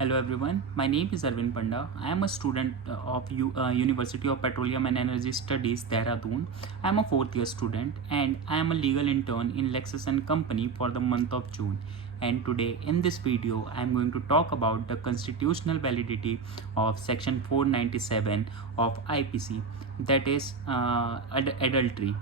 Hello everyone, my name is Arvind Panda. I am a student of University of Petroleum and Energy Studies, Dehradun. I am a fourth year student and I am a legal intern in Lexus and Company for the month of June. And today in this video, I am going to talk about the constitutional validity of section 497 of IPC, that is adultery.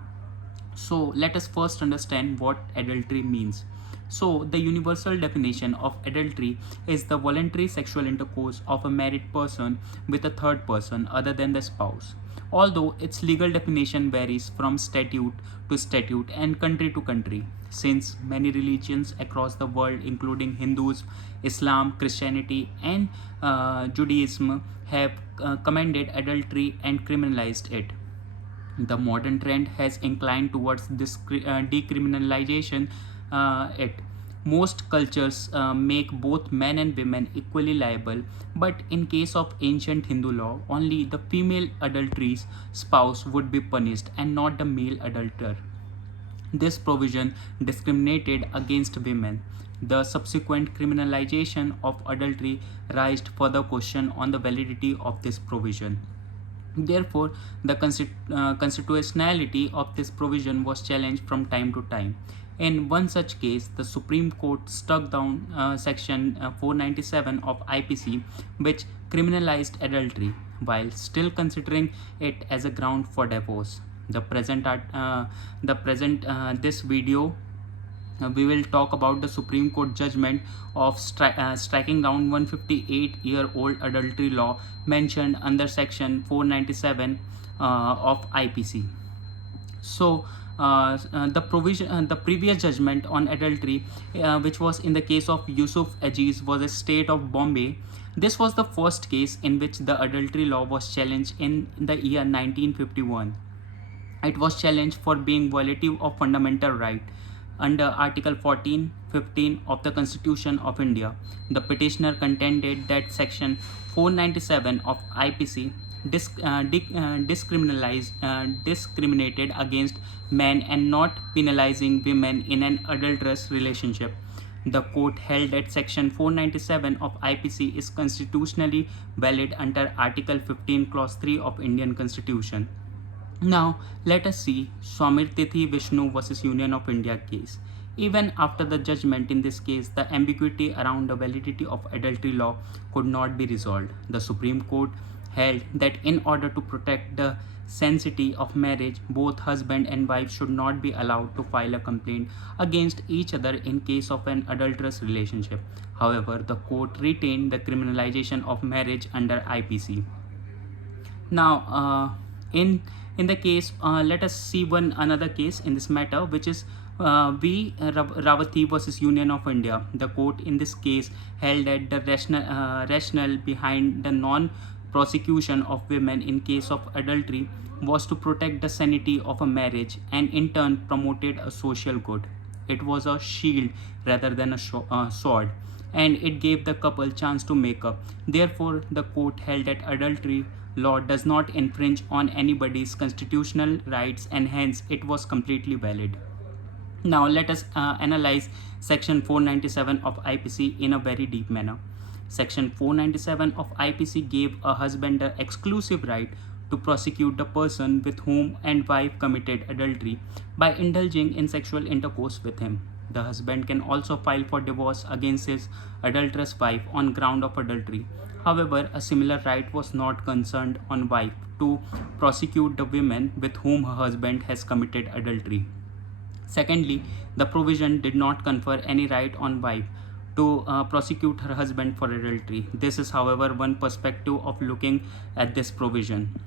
So let us first understand what adultery means. So the universal definition of adultery is the voluntary sexual intercourse of a married person with a third person other than the spouse. Although its legal definition varies from statute to statute and country to country, since many religions across the world, including Hindus, Islam, Christianity, and Judaism, have commended adultery and criminalized it. The modern trend has inclined towards this decriminalization. It Most cultures make both men and women equally liable, but in case of ancient Hindu law, only the female adultery's spouse would be punished and not the male adulterer. This provision discriminated against women. The subsequent criminalization of adultery raised further question on the validity of this provision. Therefore, the constitutionality of this provision was challenged from time to time. In one such case, the Supreme Court struck down Section 497 of IPC, which criminalized adultery, while still considering it as a ground for divorce. The present this video we will talk about the Supreme Court judgment of striking down 158-year-old adultery law mentioned under Section 497 of IPC. So, the previous judgment on adultery, which was in the case of Yusuf Aziz, was a state of Bombay. This was the first case in which the adultery law was challenged in the year 1951. It was challenged for being violative of fundamental right under Article 14, 15 of the Constitution of India. The petitioner contended that Section 497 of IPC discriminated against men and not penalizing women in an adulterous relationship. The court held that Section 497 of IPC is constitutionally valid under Article 15, Clause 3 of Indian Constitution. Now, let us see Swamirtithi Vishnu versus Union of India case. Even after the judgment in this case, the ambiguity around the validity of adultery law could not be resolved. The Supreme Court held that in order to protect the sanctity of marriage, both husband and wife should not be allowed to file a complaint against each other in case of an adulterous relationship. However, the court retained the criminalization of marriage under IPC. Now, in the case, let us see one another case in this matter, which is Ravati versus Union of India. The court in this case held that the rationale behind the non-prosecution of women in case of adultery was to protect the sanity of a marriage and in turn promoted a social good. It was a shield rather than a sword, and it gave the couple chance to make up. Therefore, the court held that adultery law does not infringe on anybody's constitutional rights and hence it was completely valid. Now let us analyze Section 497 of IPC in a very deep manner. Section 497 of IPC gave a husband the exclusive right to prosecute the person with whom and wife committed adultery by indulging in sexual intercourse with him. The husband can also file for divorce against his adulterous wife on ground of adultery. However, a similar right was not concerned on wife to prosecute the women with whom her husband has committed adultery. Secondly, the provision did not confer any right on wife to prosecute her husband for adultery. This is, however, one perspective of looking at this provision.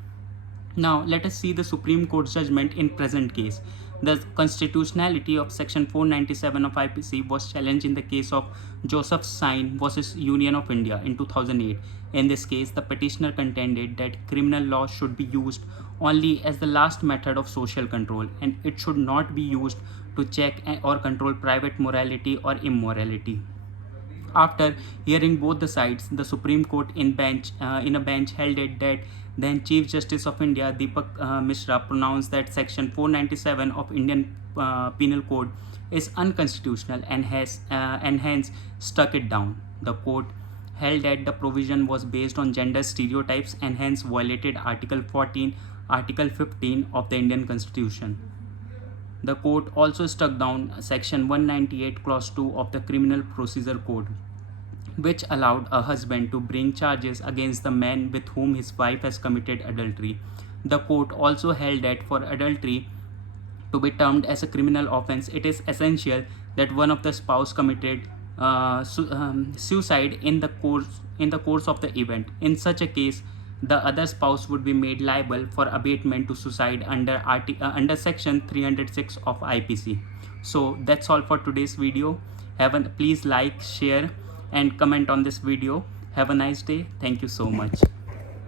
Now, let us see the Supreme Court judgment in present case. The constitutionality of Section 497 of IPC was challenged in the case of Joseph Sain versus Union of India in 2008. In this case, the petitioner contended that criminal law should be used only as the last method of social control and it should not be used to check or control private morality or immorality. After hearing both the sides, the Supreme Court in a bench held it that then Chief Justice of India Deepak Mishra pronounced that Section 497 of Indian Penal Code is unconstitutional and hence struck it down. The court held that the provision was based on gender stereotypes and hence violated Article 14, Article 15 of the Indian Constitution. The court also struck down Section 198, Clause 2 of the Criminal Procedure Code, which allowed a husband to bring charges against the man with whom his wife has committed adultery. The court also held that for adultery to be termed as a criminal offense, it is essential that one of the spouse committed suicide in the course of the event. In such a case, the other spouse would be made liable for abatement to suicide under Section 306 of IPC. So that's all for today's video. Please like, share, and comment on this video. Have a nice day. Thank you so much.